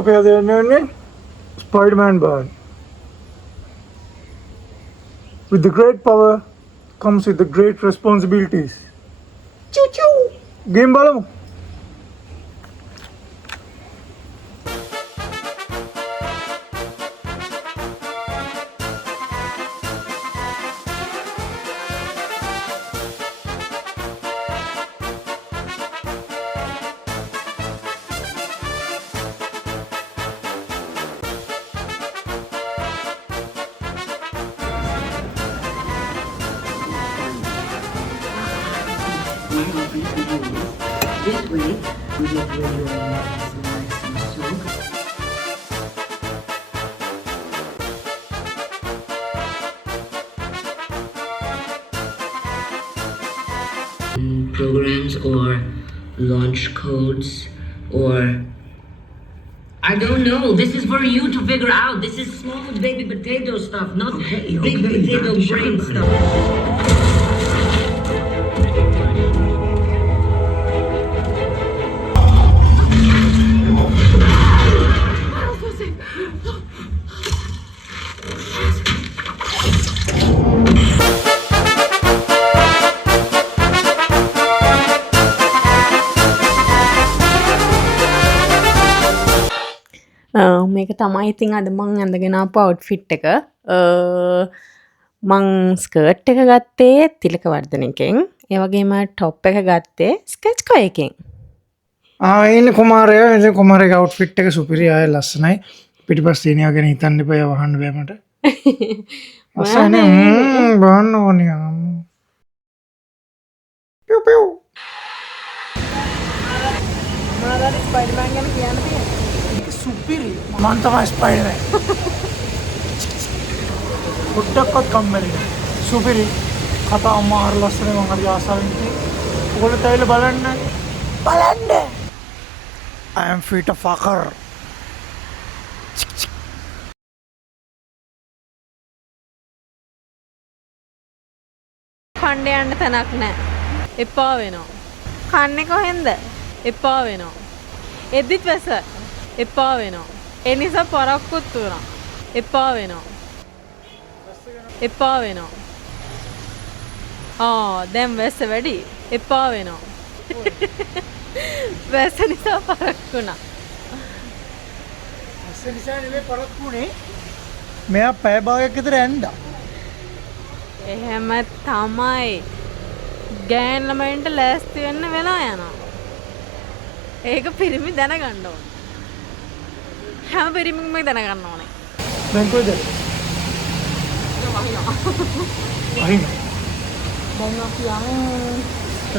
අපේ අද යන්නේ Spider-Man බාන. With the great power comes with the great responsibilities. Choo choo. Game බලමු. This way, we get where your muscles nice and soaked. Programs or launch codes or I don't know. This is for you to figure out. This is small baby potato stuff, not big potato brain stuff. මේක තමයි ඉතින් අද මං ඇඳගෙන ආපු අවුට්ෆිට් එක. මං skirt එක ගත්තේ තිලකවර්ධන එකෙන්. ඒ වගේම টොප් එක ගත්තේ ස්කෙච්කෝ එකෙන්. ඉන්නේ කුමාරයා. ඉතින් කුමාරයාගේ අවුට්ෆිට් එක සුපිරි ආය ලස්සනයි. පිටිපස්ස තියෙනවා ගැන හිතන්න එපා. ඒව වහන්න බෑ මට. අසන්නේ බාන්න ඕනේ අම්මෝ. පියු පියු. මොනවද ස්පයිඩර්මෑන් ගැන කියන්න තියෙන්නේ? සුපිරි. මං තමයි ස්පයිඩර්මෑන්. පොඩ්ඩක්වත් කම්මැලි නෑ. සුපිරි. කතා අමාරු ලස්සනයි. මං හරි ආසාවෙන් ඉන්නේ. ඔයගොල්ලෝ තැවිල බලන්න. බලන්න. I am fit a fucker. කණ්ඩ යන්න තැනක් නෑ. එපා වෙනවා. කන්නේ කොහෙන්ද? එපා වෙනවා. එද්දිත් වැස. එපා වෙනවා. ඒ නිසා පරක්කුත් වුණා. එපා වෙනවා. එපා වෙනවා. දැන් වැස්ස වැඩි. එපා වෙනවා. වැස්ස නිසා පරක්කුණා. වැස්ස නිසා නෙමෙයි පරක්කුනේ. මෙයා පැය භාගයක් විතර ඇඳා. එහෙම තමයි. ගෑන් ළමයින්ට ලෑස්ති වෙන්න වෙලා යනවා. ඒක පිරිමි දැනගන්න ඕනේ. හැම පිරිමිම දැනගන්න ඕනේ. දැන් කොහෙද? අහිමි. දැන් අපි යමු.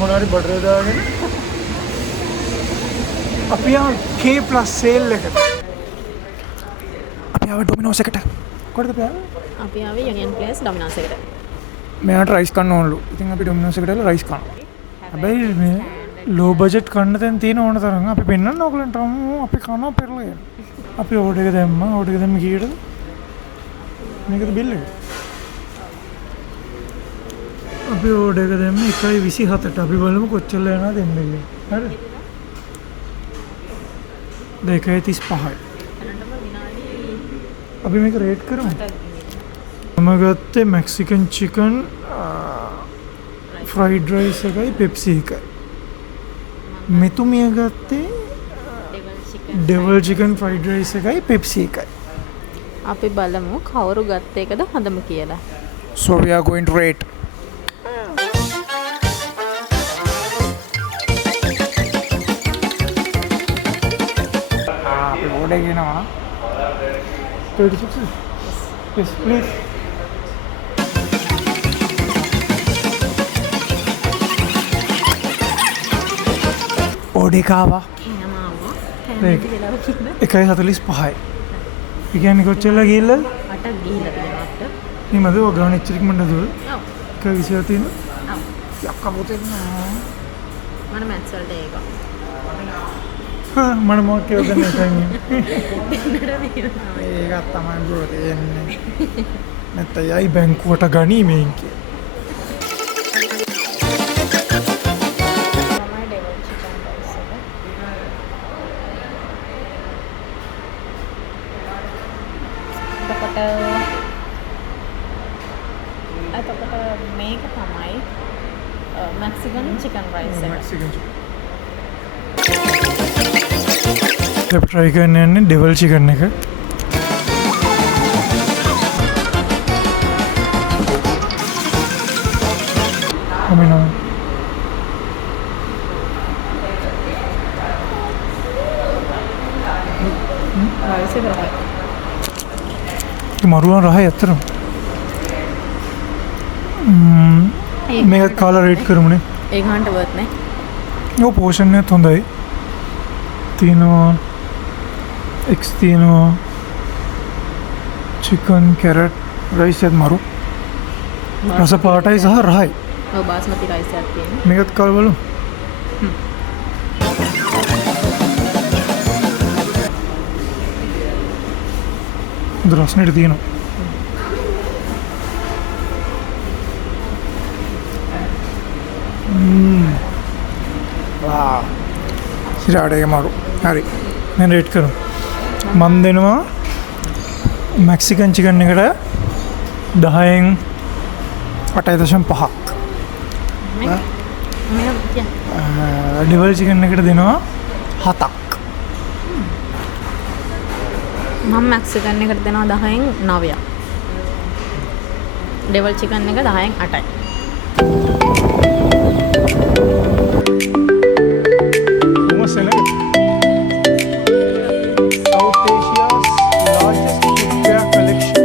මොනාරි බඩර දාගෙන අපි යමු K+ සේල් එකට. අපි ආව ඩොමිනෝස් එකට. කොහෙද අපි ආවේ? අපි ආවේ යුනියන් ප්ලේස් ඩොමිනෝස් එකට. මෙයාට රයිස් කන්න ඕනලු. ඉතින් අපි ඩොමිනෝස් එකට ගිහලා රයිස් කනවා. හැබැයි මේ ලෝ බජට් කන්න තැන් තියෙන ඕන තරම් අපි පෙන්නන්න ඕගලන්ට අපි කනවා පෙරලා යන. අපි ඕඩර් එක දැම්මා. ඕඩර් එක දැම්ම කීයටද? මේකද බිල් එක? අපි ඕඩර් එක දැම්ම 1.27ට. අපි බලමු කොච්චර යනවද දෙන්නේ කියලා. හරිද? 2.35යි. අපි මේක රේට් කරමු. මම ගත්තේ මෙක්සිකන් චිකන් ෆ්‍රයිඩ් රයිස් එකයි පෙප්සි එකයි. මෙතුමිය ගත්තේ ඩෙවල් චිකන් ෆ්‍රයිඩ් රයිස් එකයි පෙප්සි එකයි. අපි බලමු කවුරු ගත්ත එකද හොඳම කියලා. So we are going to rate. අපි ඕඩර් කරනවා. 36. Yes, please. ඕඩර් කාවා. එහෙම ආවා. ඒක. වෙලාව කිව්ද? 1.45යි. ඒ කියන්නේ කොච්චරලා ගිහිල්ලා? 8ක් ගිහිල්ලා තියෙනවා අපිට. නිමද ඔය ගාන එච්චරක් මන්ද දුව? ඔව්. 1.20 තියෙන. ඔව්. යක්ක පුතේ නෝ. මම මැත්ස් වලට ඒක. මම මොකක්ද කියන්නේ දෙන්නට තියෙනවා. ඒකත් තමයි බ්‍රෝ තියෙන්නේ. නැත්නම් යයි බැංකුවට ගනීමෙන් කිය. එතකොට මේක තමයි මැක්සිකන් චිකන් රයිස් එක. අපි try කරන්න යන්නේ ඩෙවල් චිකන් එක. කොමිනා රයිස් එක රහයි. මරුවන් රහයි ඇත්තටම. මේකත් කාලා රේට් කරමුනේ. ඒක හන්ට වර්ත් නේ. ඔව් පෝෂන් එකත් හොඳයි. තියෙනවා එක්ස් තියෙනවා චිකන් කැරට් රයිස් එකත් මරු. රස පාටයි සහ රහයි. ඔව් බාස්මති රයිස් එකක් තියෙනවා. මේකත් කාලා බලමු. රස්නෙට තියෙනවා. සිරාට එක මරු. හරි මම රේට් කරමු. මම දෙනවා මැක්සිකන් චිකන් එකට 10න් 8.5ක්. ඩෙවල් චිකන් එකට දෙනවා 7ක්. මම මැක්සිකන් එකට දෙනවා 10න් 9ක්. ඩෙවල් චිකන් එක 10න් 8යි. South Asia's largest footwear collection.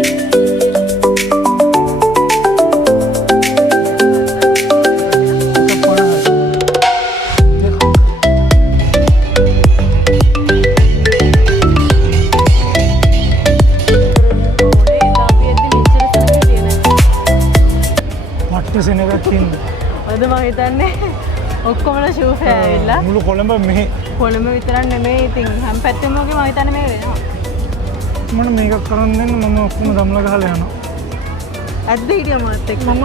ඔයද මම හිතන්නේ ඔක්කොමලා ෂූස් ඇවිල්ලා මුළු කොළඹ මෙහි කොළඹ විතරක් නෙමෙයි ඉතින් හැම පැත්තෙම වගේ මම හිතන්නේ මේ වෙනවා. මම මේක කරන් දෙන්න මම ඔක්කොම දම්ලා ගහලා යනවා. ඇද්ද හිටියා මාත් එක්ක. මම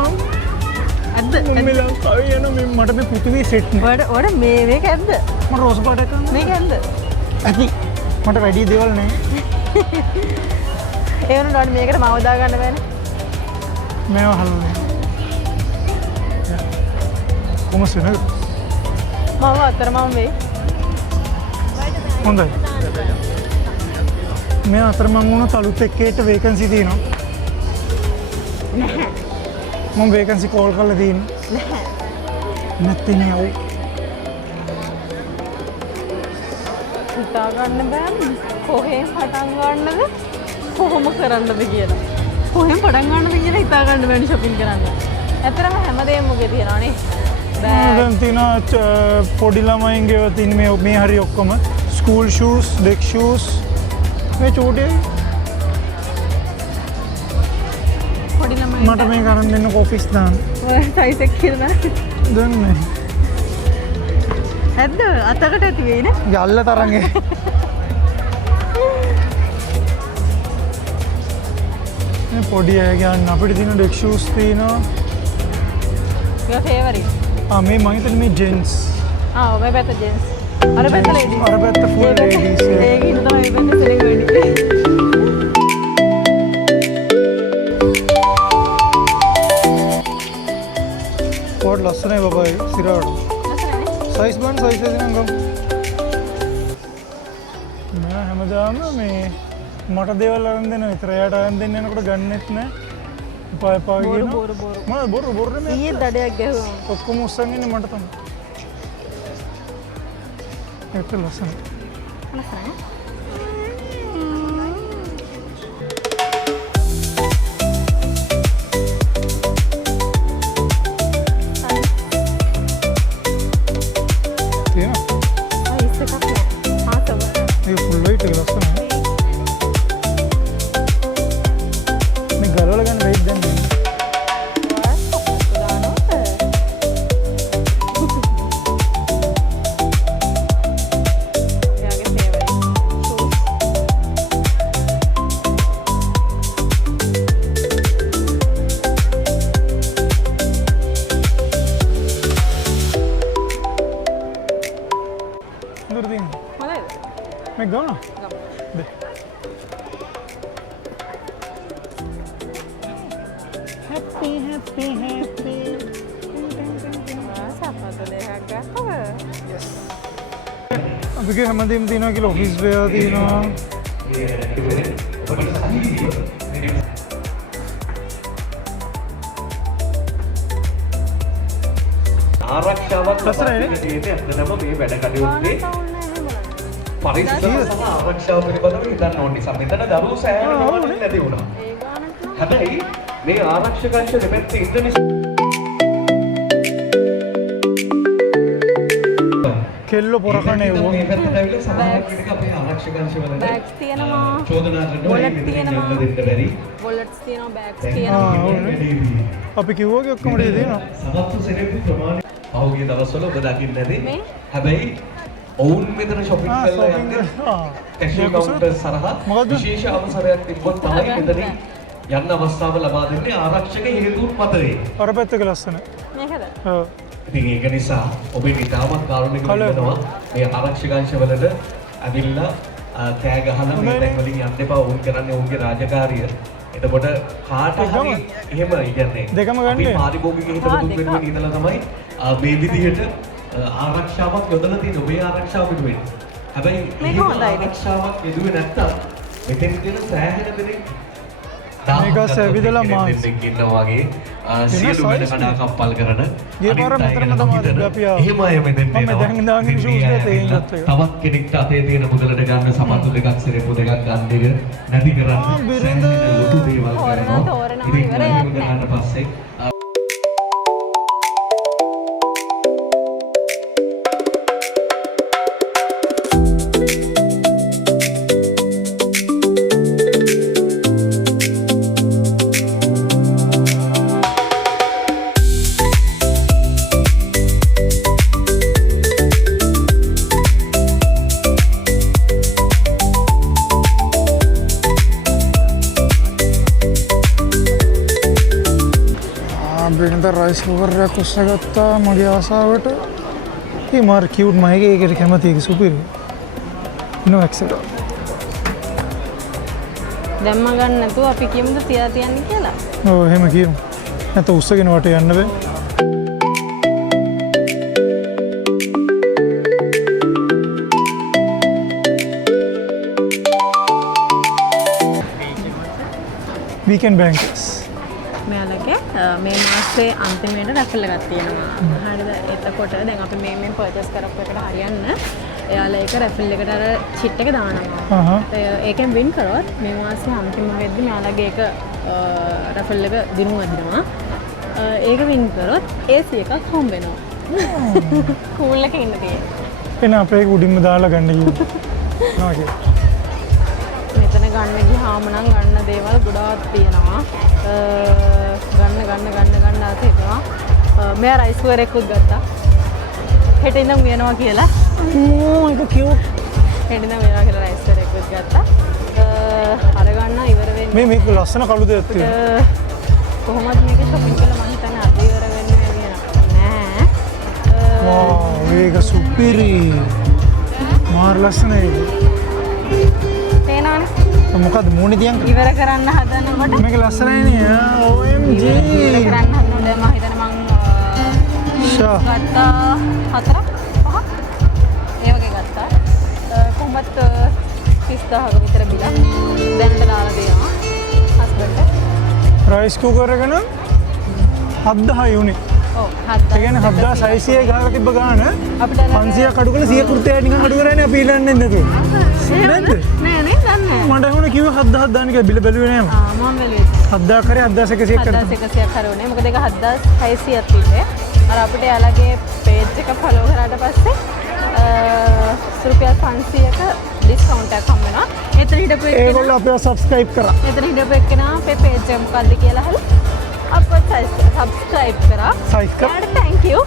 ඇද්ද මේ ලංකාවේ යන මේ මට මේ පෘථිවි සෙට් නේ. ඔයාට මේක ඇද්ද? මම රෝස් පාට කරන මේක ඇද්ද? ඇති. මට වැඩි දේවල් නෑ. ඒ වුණාට මේකට මව දා ගන්න බෑනේ. මේව හලුනේ. කොහොමද නේද? මම අතරමම වෙයි. හොඳයි. මේ අතරමං වුණොත් අලුත් එක්කේට වේකන්සි තියෙනවා. නැහැ. මම වේකන්සි කෝල් කරලා තියෙනවා. නැහැ. නැත්තේ නෑ ඔව්. හිතා ගන්න බෑ කොහෙන් පටන් ගන්නද කොහොම කරන්නද කියලා. කොහෙන් පටන් ගන්නද කියලා හිතා ගන්න බෑනේ shopping කරන්න. ඇත්තටම හැමදේම මුගේ තියනවානේ. දැන් තියෙනවා පොඩි ළමයින්ගේ තියෙන මේ හරි ඔක්කොම ස්කූල් ෂූස්, ඩෙක් ෂූස් මේ චූටි පොඩි ළමයි මට මේ කරන් දෙන්න ඔෆිස් දාන්න. ඔය සයිස් එක කියලා දන්නේ ඇද්ද අතකට ඇති වෙයි නේ. යල්ල තරංගේ. මේ පොඩි අය ගන්න අපිට තියෙන ඩෙක් ෂූස් තියෙනවා. your favorite. මේ මම හිතන්නේ මේ ජෙන්ස්. ඔය පැත්ත ජෙන්ස්. අර පැත්ත ලේඩීස්. අර පැත්ත ෆුල් ලේඩීස්. ඒක ඉන්න තමයි මේ පැත්ත සෙලිබ්‍රිටි. පොඩ් ලස්සනයි බබයි සිරාට. සයිස් බන් සයිස් එක නම් ගම්. මම හැමදාම මේ මට දේවල් අරන් දෙන විතර එයාට අරන් දෙන්න යනකොට ගන්නෙත් නෑ. පාපා කියන බොරු මම බොරු නෙමෙයි. ඊයේ දඩයක් ගැහුවා. ඔක්කොම උස්සන් ඉන්නේ මට තමයි. ඒක ලස්සනයි. ලස්සනයි. තියෙනවා. ඉස්සෙක් නෑ. ආතම. මේ ෆුල් වයිට් එක ලස්සනයි. මේ ගලවල ගන්න වෙයිට් දැන් මේ ගාන සප්පතු දෙකක් ගත්තද? අපිගේ හැමදේම තියෙනවා කියලා ඔෆිස් වෙයා තියෙනවා. ආරක්ෂාවක් ලස්සනයි නේ? තියෙන්නේ ඇත්තටම මේ වැඩ කටයුත්තේ පරිස්සම සහ ආරක්ෂාව පිළිබඳව හිතන්න ඕන නිසා මෙතන දරුවෝ සෑහෙන ප්‍රමාණයක් නැති වුණා. ඒ ගානට නම් හැබැයි මේ ආරක්ෂක අංශ දෙපැත්තේ ඉන්න නිසා කෙල්ල පොරකනේ මේ වුණා. පැත්තට ඇවිල්ලා සමහරක් විදිහට අපේ ආරක්ෂක අංශවල බෑග්ස් තියෙනවා, චෝදනා කරනවා wallet මේ තියෙනවා. දෙන්න බැරි. වොලට්ස් තියෙනවා, බෑග්ස් ආ, තියෙනවා. ඕනේ. අපි කිව්වාගේ ඔක්කොම ටික තියෙනවා. සමත්තු සෙරෙප්පු ප්‍රමාණය පහුගිය දවස්වල ඔබ දකින්න ඇති. මේ? හැබැයි ඔවුන් මෙතන shopping ආ, කරලා shopping යන්නේ ආ. කැෂියර් කවුන්ටර් සරහා මොකද්ද? විශේෂ අවසරයක් තිබ්බොත් තමයි මෙතනින් යන්න අවස්ථාව ලබා දෙන්නේ ආරක්ෂක හේතුන් මතයේ. අර පැත්තක ලස්සන. මේකද? ඔව්. ඉතින් ඒක නිසා ඔබේ ඉතාමත් කාරුණික වෙනවා මේ ආරක්ෂක අංශවලට ඇවිල්ලා කෑ ගහලා මේ තැන් වලින් යන්න එපා. ඔවුන් කරන්නේ ඔවුන්ගේ රාජකාරිය. එතකොට කාට හරි එහෙම කියන්නේ දෙකම ගන්න. අපි පාරිභෝගික හිතවතුන් වෙනුවෙන් ඉඳලා තමයි මේ විදිහට ආරක්ෂාවක් යොදලා තියෙන ඔබේ ආරක්ෂාව වෙනුවෙන්. හැබැයි මේක එහෙම හොඳයි නේ. ආරක්ෂාවක් යෙදුවේ නැත්තම් මෙතෙන් තියෙන සෑහෙන දෙනෙක් මේක සැවිදලා මාස්. දෙනෙක් ඉන්නවා වගේ සියලු වැඩ කඩා කප්පල් කරන ගිය පාර මෙතනම තමයි අපි ආවේ. එහෙම අය මෙතෙන් මම දැන් දාගෙන shoes එකේ තියෙන එකත් එක. තවත් කෙනෙක්ට අතේ තියෙන මුදලට ගන්න සමතු දෙකක් සිරෙප්පු දෙකක් ගන්න එක නැති කරන්න බිරිඳ. සෑහෙන ලොකු දේවල් කරනවා. තෝරනවා ඉතින් ඉවරයක් එහෙම නෑ. ගන්න පස්සේ බිරිඳ රයිස් කුකරයක් උස්සගත්තා මගේ ආසාවට. ඒ මාර කියුට් මයික ඒකට කැමති ඒක සුපිරි. නෝ එක්සෙට්. දැම්ම ගන්න නැතුව අපි කියමුද තියා තියන්නේ කියලා. ඔව් එහෙම කියමු. නැත්නම් උස්සගෙන වට යන්න බෑ. weekend bankers. මෙයාලගේ මේ මාසේ අන්තිමේට රැෆල් එකක් තියෙනවා. හරිද? එතකොට දැන් අපි මේ පර්චේස් කරපු එකට හරියන්න එයාලා ඒක රැෆල් එකට අර චිට් එක දානවා. ඒකෙන් වින් කරොත් මේ මාසේ අන්තිම වෙද්දි මෙයාලගේ ඒක රැෆල් එක දිනුම් අදිනවා. ඒක වින් කරොත් AC එකක් හම්බ වෙනවා. කූල් එකේ ඉන්න තියෙන්නේ. එන අපේ උඩින්ම දාලා ගන්න කිව්වා. නාගේ. මෙතන ගන්න ගියාම නම් ගන්න දේවල් ගොඩාක් තියෙනවා. ගන්න ආත හිතනවා. මෙයා රයිස් කුකර් එකකුත් ගත්තා. හෙට ඉඳන් වෙනවා කියලා. ඒක කියුට්. හෙට ඉඳන් වෙනවා කියලා රයිස් කුකර් එකකුත් ගත්තා. අර ගන්න ඉවර වෙන්නේ. මේක ලස්සන කළු දෙයක් තියෙනවා. කොහොමද මේක shopping කළා මම හිතන්නේ අද ඉවර වෙන්නේ නෑ. වා මේක සුපිරි. මාර ලස්සනයි. තේනවනේ. මොකද්ද මූණේ තියන් ඉවර කරන්න හදනකොට මේක ලස්සනයි නේ. OMG. ඉවර කරන්න හදනකොට මම හිතන්නේ මං ෂා. ගත්තා 4ක් 5ක් ඒ වගේ ගත්තා. කොහොමත් 30000ක විතර බිල දැනට දාලා දෙනවා හස්බන්ඩ්. රයිස් කුකර් එක නම් 7000 උනේ. ඔව් ඒ කියන්නේ 7600 ගාලා තිබ්බ ගාන අපිට 500ක් අඩු කරලා 100 කුර්තයක් නිකන් අඩු කරන්නේ අපි ඊළන්නේ නැතුව. නේද? නෑ නේ දන්නේ. මට හුණ කිව්ව 7000ක් දාන්න කියලා බිල බැලුවේ නෑ මම. මම බැලුවේ 7000 කරේ 7100ක් කරා. 7100ක් හරිනේ. මොකද ඒක 7600ක් තිබ්බේ. අර අපිට යාළගේ පේජ් එක ෆලෝ කරාට පස්සේ රුපියල් 500ක ඩිස්කවුන්ට් එකක් හම්බ වෙනවා. එතන හිටපු එක්කෙනා ඒගොල්ලෝ අපිව සබ්ස්ක්‍රයිබ් කරා. එතන හිටපු එක්කෙනා අපේ පේජ් එක මොකද්ද කියලා අහලා අපවත් සබ්ස්ක්‍රයිබ් කරා. සයිස් කර. ඒකට thank you.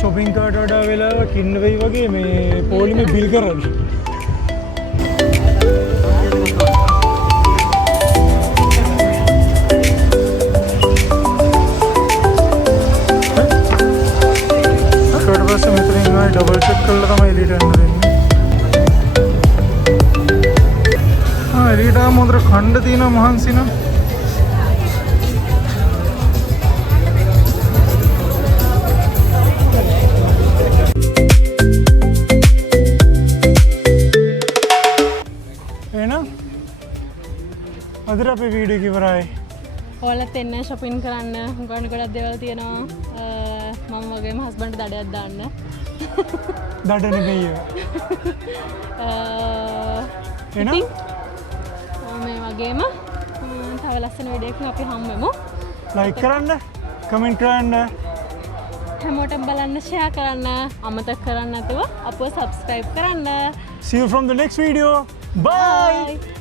shopping cart වඩා වෙලාවක් ඉන්න වෙයි වගේ මේ පොලිමේ බිල් කරන්නේ. ඊට පස්සේ මෙතනින් ආයි ඩබල් චෙක් කරලා තමයි එළියට යන්න දෙන්නේ. එළියට ආවම හොඳට කණ්ඩ තියෙන මහන්සි නම් අදට අපේ වීඩියෝ එක ඉවරයි. ඔයාලත් එන්න shopping කරන්න. ගොඩ ගොඩක් දේවල් තියෙනවා. මම වගේම හස්බන්ඩ් දඩයක් දාන්න. දඩ නෙමෙයි. එහෙනම් මේ වගේම තව ලස්සන වීඩියෝ එකකින් අපි හම්බ වෙමු. ලයික් කරන්න, කමෙන්ට් කරන්න. හැමෝටම බලන්න, ෂෙයා කරන්න, අමතක කරන්න නැතුව අපව subscribe කරන්න. See you from the next video. Bye. Bye.